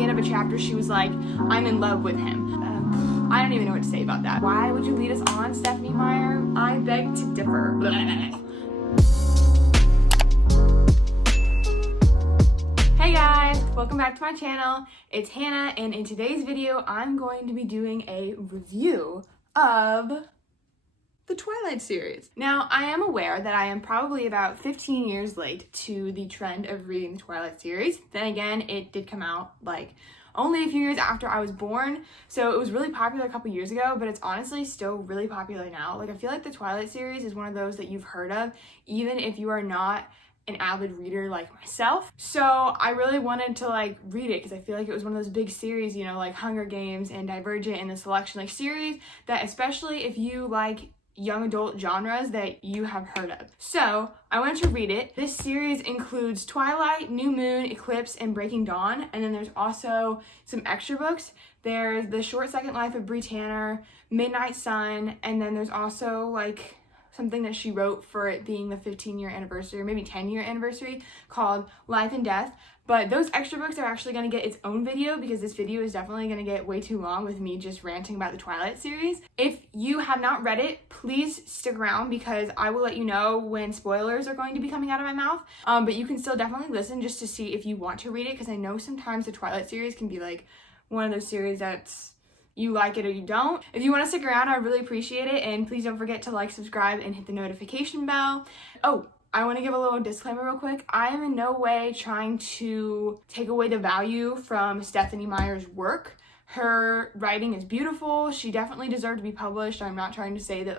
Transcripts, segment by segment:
the end of a chapter, she was like, I'm in love with him. I don't even know what to say about that. Why would you lead us on, Stephenie Meyer? I beg to differ. Hey guys, welcome back to my channel. It's Hannah, and in today's video, I'm going to be doing a review of the Twilight series. Now, I am aware that I am probably about 15 years late to the trend of reading the Twilight series. Then again, it did come out like only a few years after I was born, so it was really popular a couple years ago, but it's honestly still really popular now. Like, I feel like the Twilight series is one of those that you've heard of, even if you are not an avid reader like myself. So I really wanted to like read it because I feel like it was one of those big series, you know, like Hunger Games and Divergent and the Selection, like series that, especially if you like young adult genres, that you have heard of. So I wanted to read it. This series includes Twilight, New Moon, Eclipse, and Breaking Dawn, and then there's also some extra books. There's The Short Second Life of Bree Tanner, Midnight Sun, and then there's also like something that she wrote for it being the 15-year anniversary, or maybe 10-year anniversary, called Life and Death. But those extra books are actually going to get its own video because this video is definitely going to get way too long with me just ranting about the Twilight series. If you have not read it, please stick around because I will let you know when spoilers are going to be coming out of my mouth. But you can still definitely listen just to see if you want to read it, because I know sometimes the Twilight series can be like one of those series that's you like it or you don't. If you want to stick around, I really appreciate it, and please don't forget to like, subscribe, and hit the notification bell. Oh, I want to give a little disclaimer real quick. I am in no way trying to take away the value from Stephenie Meyer's work. Her writing is beautiful. She definitely deserved to be published. I'm not trying to say that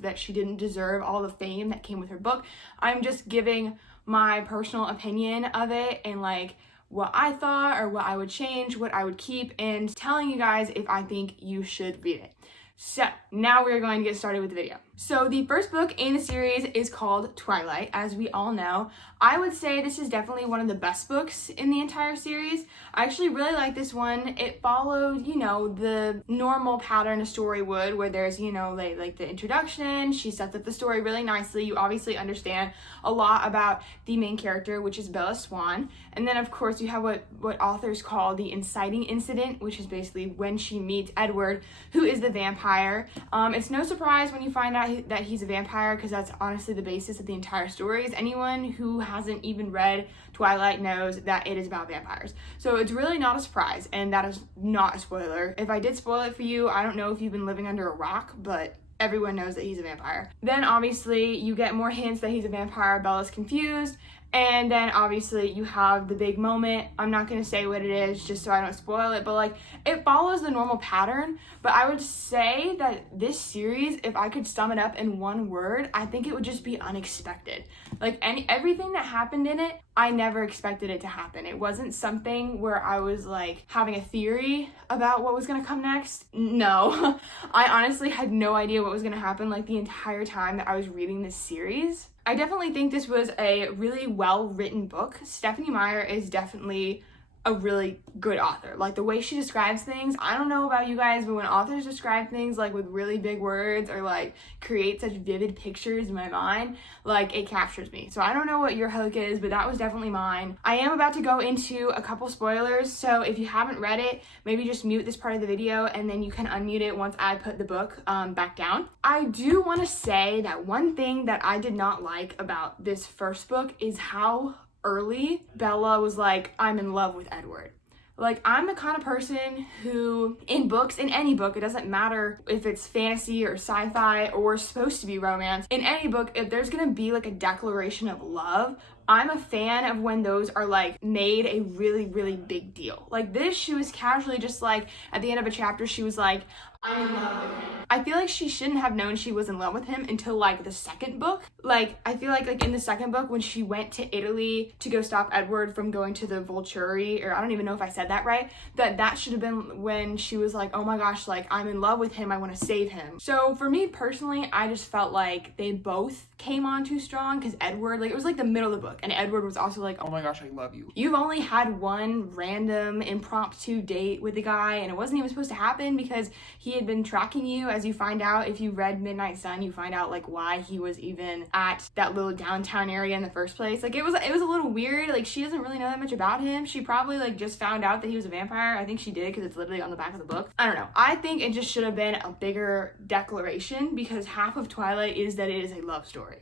that she didn't deserve all the fame that came with her book. I'm just giving my personal opinion of it and like what I thought or what I would change, what I would keep, and telling you guys if I think you should read it. So now we're going to get started with the video. So the first book in the series is called Twilight, as we all know. I would say this is definitely one of the best books in the entire series. I actually really like this one. It followed, you know, the normal pattern a story would, where there's, you know, like the introduction. She sets up the story really nicely. You obviously understand a lot about the main character, which is Bella Swan. And then, of course, you have what authors call the inciting incident, which is basically when she meets Edward, who is the vampire. It's no surprise when you find out that he's a vampire, because that's honestly the basis of the entire story. Is anyone who hasn't even read Twilight knows that it is about vampires. So it's really not a surprise, and that is not a spoiler. If I did spoil it for you, I don't know if you've been living under a rock, but everyone knows that he's a vampire. Then obviously you get more hints that he's a vampire. Bella's confused. And then obviously you have the big moment. I'm not going to say what it is just so I don't spoil it, but like it follows the normal pattern. But I would say that this series, if I could sum it up in one word, I think it would just be unexpected. Like everything that happened in it, I never expected it to happen. It wasn't something where I was like having a theory about what was going to come next. No, I honestly had no idea what was going to happen like the entire time that I was reading this series. I definitely think this was a really well-written book. Stephenie Meyer is definitely a really good author. Like the way she describes things, I don't know about you guys, but when authors describe things like with really big words or like create such vivid pictures in my mind, like it captures me. So I don't know what your hook is, but that was definitely mine. I am about to go into a couple spoilers, so if you haven't read it, maybe just mute this part of the video and then you can unmute it once I put the book back down. I do want to say that one thing that I did not like about this first book is how early Bella was like, I'm in love with Edward. Like, I'm the kind of person who, in books, in any book, it doesn't matter if it's fantasy or sci-fi or supposed to be romance, in any book, if there's gonna be like a declaration of love, I'm a fan of when those are like made a really, really big deal. Like this, she was casually just like, at the end of a chapter, she was like, I'm in love with him. I feel like she shouldn't have known she was in love with him until like the second book. Like, I feel like in the second book, when she went to Italy to go stop Edward from going to the Volturi, or I don't even know if I said that right, that should have been when she was like, oh my gosh, like I'm in love with him, I want to save him. So for me personally, I just felt like they both came on too strong, because Edward, like it was like the middle of the book. book. And Edward was also like, oh my gosh, I love you. You've only had one random impromptu date with the guy, and it wasn't even supposed to happen because he had been tracking you. As you find out, if you read Midnight Sun, you find out like why he was even at that little downtown area in the first place. Like it was a little weird. Like she doesn't really know that much about him. She probably like just found out that he was a vampire. I think she did because it's literally on the back of the book. I don't know. I think it just should have been a bigger declaration because half of Twilight is that it is a love story.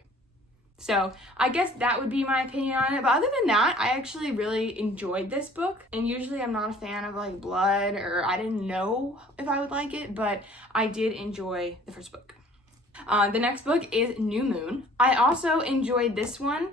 So I guess that would be my opinion on it. But other than that, I actually really enjoyed this book. And usually I'm not a fan of like blood, or I didn't know if I would like it, but I did enjoy the first book. The next book is New Moon. I also enjoyed this one.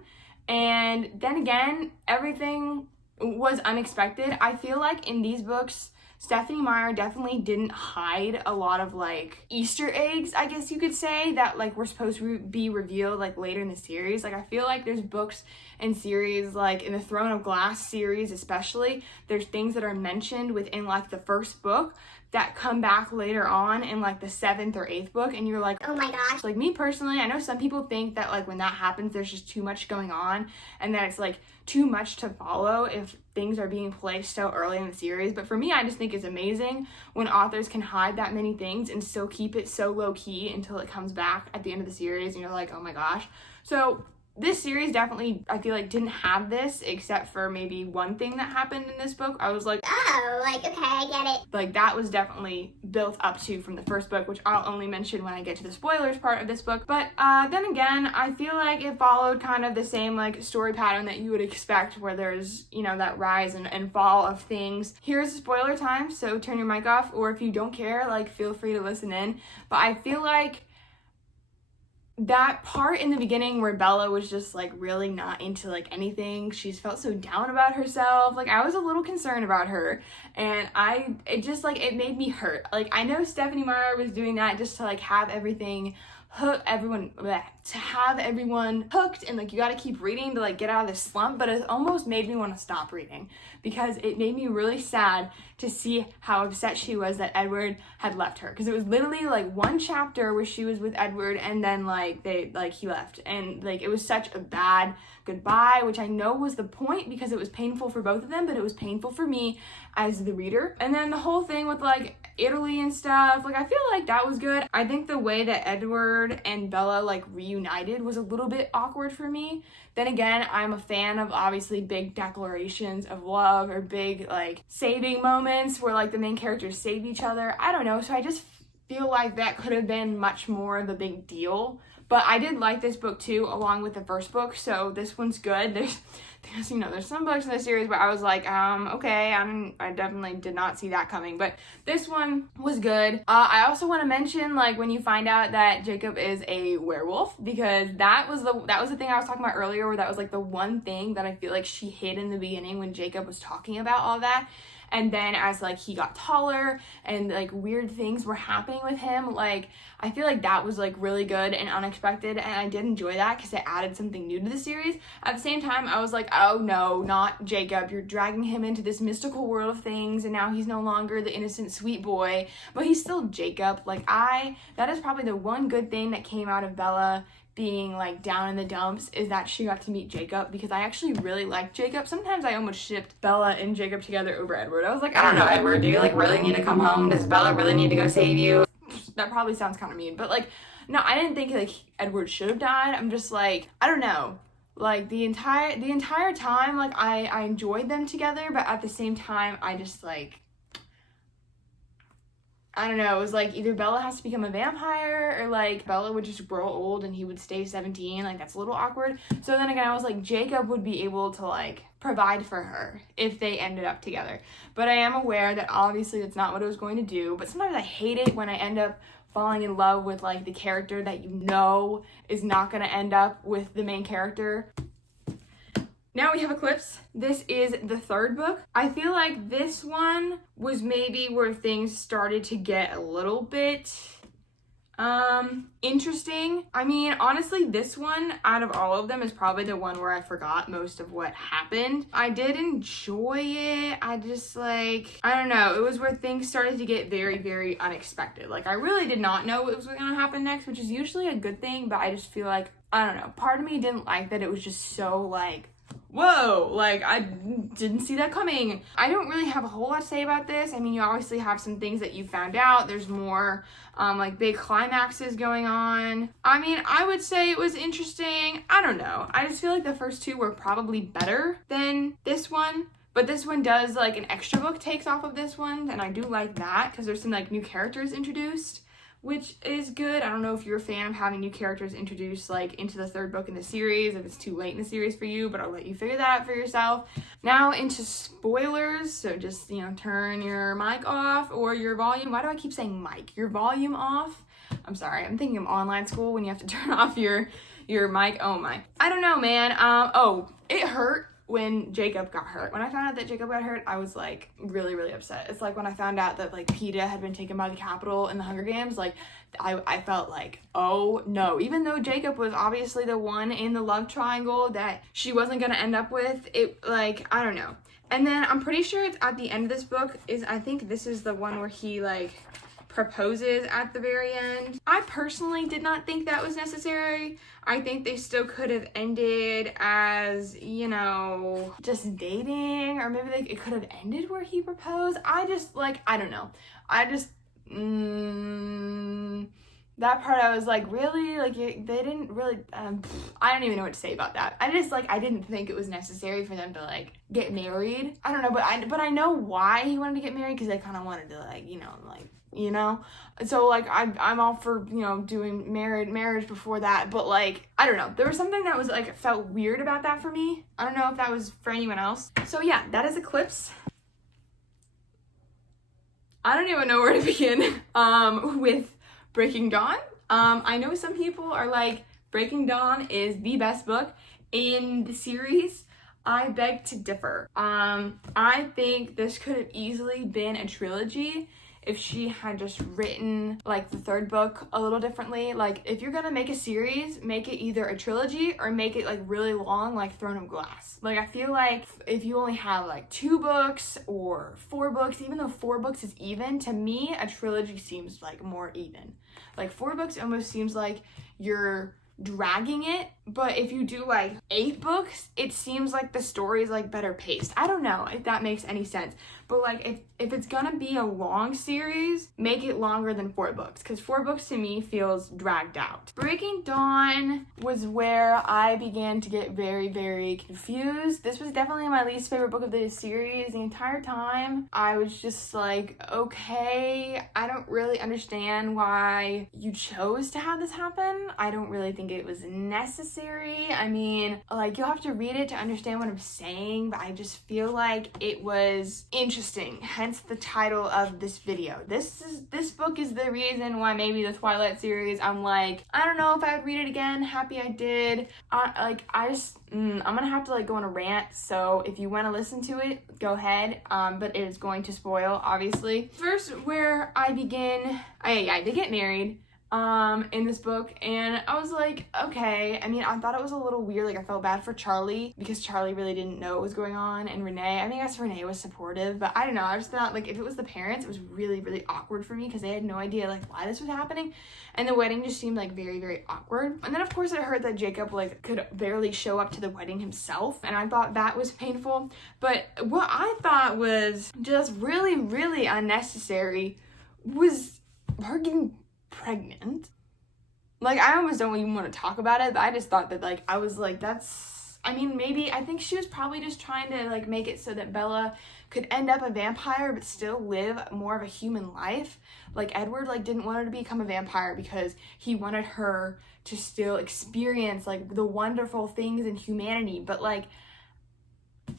And then again, everything was unexpected. I feel like in these books, Stephenie Meyer definitely didn't hide a lot of like Easter eggs, I guess you could say, that like were supposed to be revealed like later in the series. Like I feel like there's books and series, like in the Throne of Glass series especially, there's things that are mentioned within like the first book that come back later on in like the 7th or 8th book, and you're like, oh my gosh. Like me personally, I know some people think that like when that happens there's just too much going on and that it's like too much to follow if things are being placed so early in the series. But for me, I just think it's amazing when authors can hide that many things and still keep it so low key until it comes back at the end of the series and you're like, oh my gosh. So this series definitely, I feel like, didn't have this except for maybe one thing that happened in this book. I was like, oh, like, okay, I get it. Like, that was definitely built up to from the first book, which I'll only mention when I get to the spoilers part of this book. But then again, I feel like it followed kind of the same, like, story pattern that you would expect where there's, you know, that rise and fall of things. Here's spoiler time, so turn your mic off, or if you don't care, like, feel free to listen in. But I feel like that part in the beginning where Bella was just like really not into like anything, she's felt so down about herself, like I was a little concerned about her, and it made me hurt. Like I know Stephenie Meyer was doing that just to like have everything everyone hooked, and like you got to keep reading to like get out of this slump, but it almost made me want to stop reading because it made me really sad to see how upset she was that Edward had left her, because it was literally like one chapter where she was with Edward and then like he left, and like it was such a bad goodbye, which I know was the point because it was painful for both of them, but it was painful for me as the reader. And then the whole thing with like Italy and stuff, like I feel like that was good. I think the way that Edward and Bella like reunited was a little bit awkward for me. Then again, I'm a fan of obviously big declarations of love or big like saving moments where like the main characters save each other. I don't know, so I just feel like that could have been much more of a big deal. But I did like this book too, along with the first book, so this one's good. There's some books in the series where I was like, okay, I definitely did not see that coming, but this one was good. I also want to mention, like, when you find out that Jacob is a werewolf, because that was the thing I was talking about earlier, where that was like the one thing that I feel like she hid in the beginning when Jacob was talking about all that. And then as like he got taller and like weird things were happening with him, like I feel like that was like really good and unexpected, and I did enjoy that because it added something new to the series. At the same time, I was like, oh no, not Jacob. You're dragging him into this mystical world of things, and now he's no longer the innocent sweet boy, but he's still Jacob. Like that is probably the one good thing that came out of Bella being like down in the dumps, is that she got to meet Jacob, because I actually really liked Jacob. Sometimes I almost shipped Bella and Jacob together over Edward. I was like, I don't know, Edward, do you like really need to come home? Does Bella really need to go save you? That probably sounds kind of mean, but like, no, I didn't think like Edward should have died. I'm just like, I don't know. Like the entire time, like I enjoyed them together, but at the same time, I just like, I don't know, it was like either Bella has to become a vampire or like Bella would just grow old and he would stay 17. Like that's a little awkward. So then again, I was like, Jacob would be able to like provide for her if they ended up together. But I am aware that obviously that's not what it was going to do. But sometimes I hate it when I end up falling in love with like the character that you know is not going to end up with the main character. Now we have Eclipse. This is the third book. I feel like this one was maybe where things started to get a little bit interesting. I mean, honestly, this one out of all of them is probably the one where I forgot most of what happened. I did enjoy it. I just like, I don't know, it was where things started to get very, very unexpected. Like I really did not know what was going to happen next, which is usually a good thing, but I just feel like, I don't know, part of me didn't like that it was just so like whoa, like I didn't see that coming. I don't really have a whole lot to say about this. I mean, you obviously have some things that you found out. There's more like big climaxes going on. I mean, I would say it was interesting. I don't know. I just feel like the first two were probably better than this one. But this one does, like, an extra book takes off of this one, and I do like that because there's some, like, new characters introduced, which is good. I don't know if you're a fan of having new characters introduced, like, into the third book in the series, if it's too late in the series for you, but I'll let you figure that out for yourself. Now into spoilers, so just, you know, turn your mic off or your volume. Why do I keep saying mic? Your volume off? I'm sorry, I'm thinking of online school when you have to turn off your mic. Oh my. I don't know, man. It hurt when Jacob got hurt. When I found out that Jacob got hurt, I was like really, really upset. It's like when I found out that like PETA had been taken by the Capitol in the Hunger Games, like I felt like, oh no. Even though Jacob was obviously the one in the love triangle that she wasn't gonna end up with, it like, I don't know. And then I'm pretty sure it's at the end of this book I think this is the one where he like proposes at the very end. I personally did not think that was necessary. I think they still could have ended as, you know, just dating, or maybe it could have ended where he proposed. I just, like, I don't know. That part I was like, really? Like, they didn't really, I don't even know what to say about that. I just, like, I didn't think it was necessary for them to, like, get married. I don't know, but I know why he wanted to get married, because they kind of wanted to, like, you know, so like I'm all for, you know, doing marriage before that, but like I don't know, there was something that was like felt weird about that for me. I don't know if that was for anyone else. So yeah, that is Eclipse. I don't even know where to begin with Breaking Dawn. I know some people are like, Breaking Dawn is the best book in the series. I beg to differ. I think this could have easily been a trilogy if she had just written like the third book a little differently. Like if you're gonna make a series, make it either a trilogy or make it like really long, like Throne of Glass. Like I feel like if you only have like 2 books or 4 books, even though 4 books is even, to me a trilogy seems like more even. Like 4 books almost seems like you're dragging it, but if you do like 8 books, it seems like the story is like better paced. I don't know if that makes any sense, but like if it's gonna be a long series, make it longer than 4 books, because 4 books to me feels dragged out. Breaking Dawn was where I began to get very, very confused. This was definitely my least favorite book of the series. The entire time I was just like, okay, I don't really understand why you chose to have this happen. I don't really think it was necessary. I mean, like, you'll have to read it to understand what I'm saying, but I just feel like it was interesting, hence the title of this video. This book is the reason why maybe the Twilight series, I'm like, I don't know if I would read it again. Happy I did. I'm gonna have to like go on a rant, so if you want to listen to it, go ahead, but it is going to spoil, obviously. First, where I begin, I did get married in this book, and I was like, okay. I mean, I thought it was a little weird. Like, I felt bad for Charlie because Charlie really didn't know what was going on, and Renee, I mean, I guess Renee was supportive, but I don't know, I just thought like if it was the parents, it was really, really awkward for me because they had no idea like why this was happening, and the wedding just seemed like very, very awkward. And then of course I heard that Jacob like could barely show up to the wedding himself, and I thought that was painful. But what I thought was just really, really unnecessary was her getting pregnant. Like, I almost don't even want to talk about it, but I just thought that, like, I was like, that's, I mean, maybe, I think she was probably just trying to, like, make it so that Bella could end up a vampire but still live more of a human life. Like, Edward, like, didn't want her to become a vampire because he wanted her to still experience, like, the wonderful things in humanity, but, like,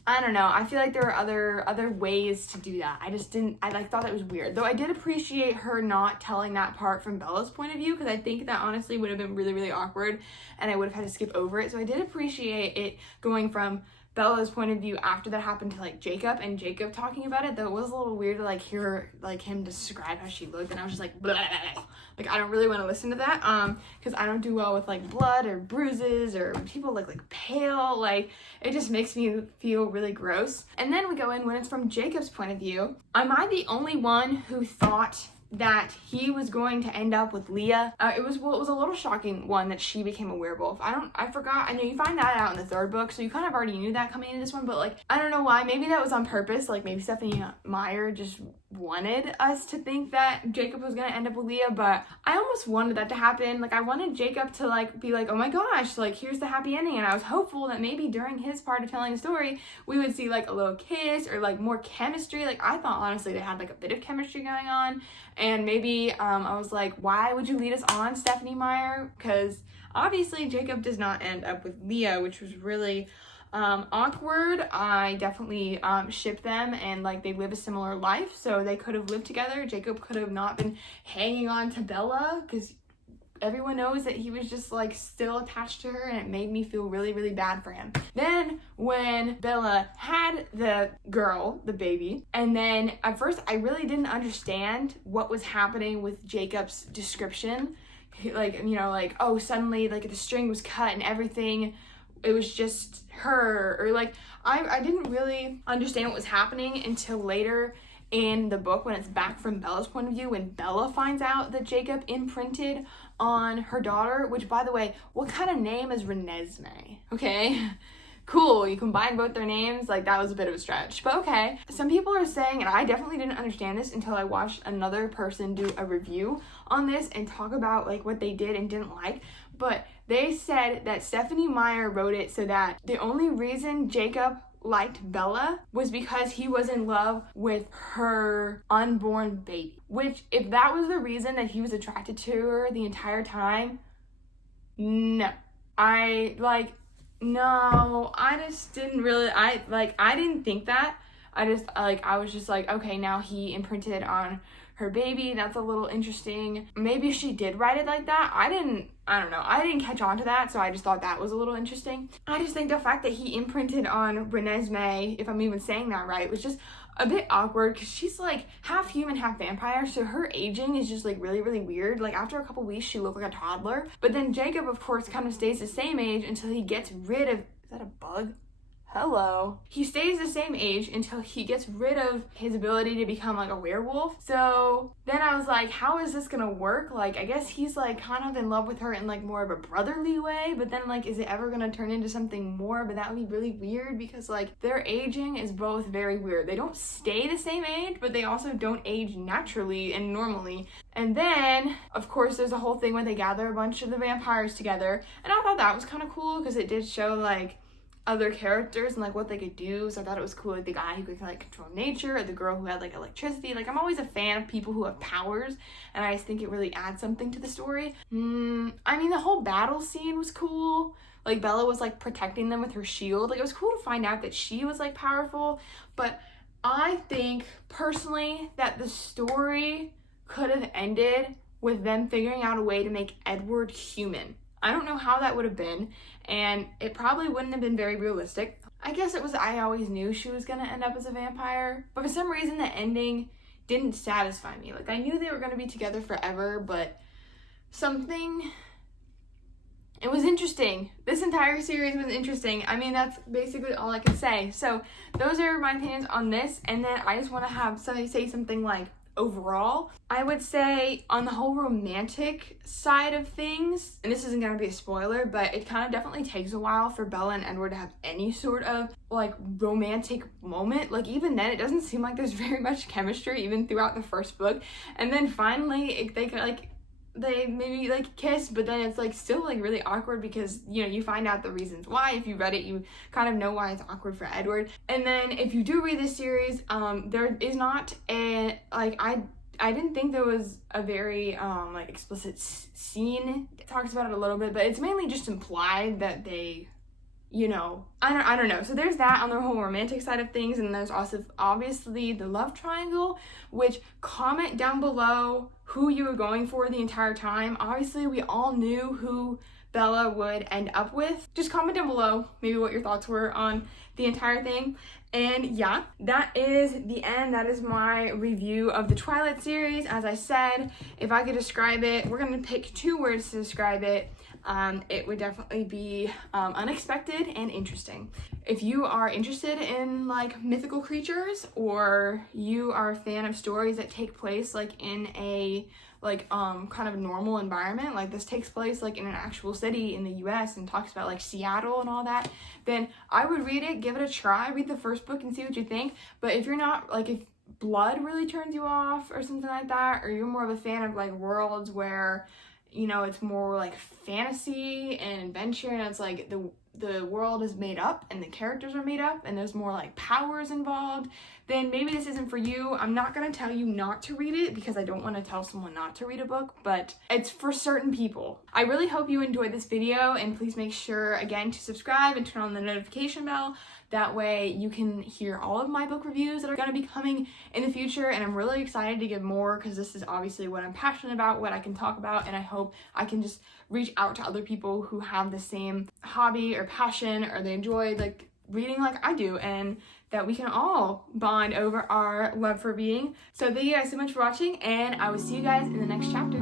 I don't know. I feel like there are other ways to do that. I thought that was weird. Though I did appreciate her not telling that part from Bella's point of view, because I think that honestly would have been really, really awkward and I would have had to skip over it. So I did appreciate it going from Bella's point of view after that happened to like Jacob, and Jacob talking about it. Though it was a little weird to like hear like him describe how she looked, and I was just like, blah, blah, blah. Like, I don't really want to listen to that because I don't do well with like blood or bruises or when people look like pale. Like, it just makes me feel really gross. And then we go in when it's from Jacob's point of view. Am I the only one who thought that he was going to end up with Leah. It was a little shocking one that she became a werewolf. I forgot. I know you find that out in the third book, so you kind of already knew that coming into this one, but like, I don't know why. Maybe that was on purpose. Like maybe Stephenie Meyer just wanted us to think that Jacob was gonna end up with Leah, but I almost wanted that to happen. Like I wanted Jacob to like be like, oh my gosh, like here's the happy ending, and I was hopeful that maybe during his part of telling the story we would see like a little kiss or like more chemistry. Like I thought honestly they had like a bit of chemistry going on, and maybe I was like, why would you lead us on, Stephenie Meyer? Because obviously Jacob does not end up with Leah, which was really awkward. I definitely ship them, and like they live a similar life, so they could have lived together. Jacob could have not been hanging on to Bella, because everyone knows that he was just like still attached to her, and it made me feel really, really bad for him. Then when Bella had the girl, the baby, and then at first I really didn't understand what was happening with Jacob's description. Like, you know, like, oh, suddenly like the string was cut and everything, it was just her, or like I didn't really understand what was happening until later in the book when it's back from Bella's point of view, when Bella finds out that Jacob imprinted on her daughter, which by the way, what kind of name is Renesmee? Okay, cool, you combine both their names, like that was a bit of a stretch, but okay. Some people are saying, and I definitely didn't understand this until I watched another person do a review on this and talk about like what they did and didn't like, but they said that Stephenie Meyer wrote it so that the only reason Jacob liked Bella was because he was in love with her unborn baby. Which, if that was the reason that he was attracted to her the entire time, no. I just didn't really, I didn't think that. I was just like, okay, now he imprinted on her baby. That's a little interesting. Maybe she did write it like that. I don't know. I didn't catch on to that, so I just thought that was a little interesting. I just think the fact that he imprinted on Renesmee, if I'm even saying that right, was just a bit awkward, because she's like half human, half vampire, so her aging is just like really, really weird. Like after a couple weeks, she looked like a toddler. But then Jacob, of course, kind of stays the same age until he gets rid of, is that a bug? Hello. He stays the same age until he gets rid of his ability to become like a werewolf. So then I was like, how is this gonna work? Like, I guess he's like kind of in love with her in like more of a brotherly way, but then like, is it ever gonna turn into something more? But that would be really weird, because like their aging is both very weird. They don't stay the same age, but they also don't age naturally and normally. And then, of course, there's a whole thing where they gather a bunch of the vampires together, and I thought that was kind of cool, because it did show like other characters and like what they could do. So I thought it was cool, like the guy who could like control nature, or the girl who had like electricity. Like I'm always a fan of people who have powers, and I just think it really adds something to the story. I mean, the whole battle scene was cool. Like Bella was like protecting them with her shield. Like it was cool to find out that she was like powerful, but I think personally that the story could have ended with them figuring out a way to make Edward human. I don't know how that would have been, and it probably wouldn't have been very realistic. I guess it was, I always knew she was gonna end up as a vampire, but for some reason the ending didn't satisfy me. Like I knew they were gonna be together forever, but it was interesting. This entire series was interesting. I mean, that's basically all I can say. So those are my opinions on this, and then I just want to have somebody say something like, overall, I would say on the whole romantic side of things, and this isn't going to be a spoiler, but it kind of definitely takes a while for Bella and Edward to have any sort of like romantic moment. Like even then, it doesn't seem like there's very much chemistry even throughout the first book, and then finally they maybe like kiss, but then it's like still like really awkward, because you know, you find out the reasons why. If you read it, you kind of know why it's awkward for Edward. And then if you do read this series, there is not a like I didn't think there was a very like explicit scene. It talks about it a little bit, but it's mainly just implied that they, you know, I don't know. So there's that on the whole romantic side of things, and there's also obviously the love triangle, which comment down below who you were going for the entire time. Obviously, we all knew who Bella would end up with. Just comment down below maybe what your thoughts were on the entire thing. And yeah, that is the end. That is my review of the Twilight series. As I said, if I could describe it, we're gonna pick 2 words to describe it. it would definitely be unexpected and interesting. If you are interested in like mythical creatures, or you are a fan of stories that take place like in a kind of normal environment, like this takes place like in an actual city in the US and talks about like Seattle and all that, then I would read it, give it a try, read the first book and see what you think. But if you're not, like, if blood really turns you off or something like that, or you're more of a fan of like worlds where, you know, it's more like fantasy and adventure, and it's like the world is made up and the characters are made up and there's more like powers involved, then maybe this isn't for you. I'm not going to tell you not to read it because I don't want to tell someone not to read a book, but it's for certain people. I really hope you enjoyed this video, and please make sure again to subscribe and turn on the notification bell. That way you can hear all of my book reviews that are going to be coming in the future, and I'm really excited to give more because this is obviously what I'm passionate about, what I can talk about, and I hope I can just reach out to other people who have the same hobby or passion, or they enjoy like reading like I do, and that we can all bond over our love for reading. So thank you guys so much for watching, and I will see you guys in the next chapter.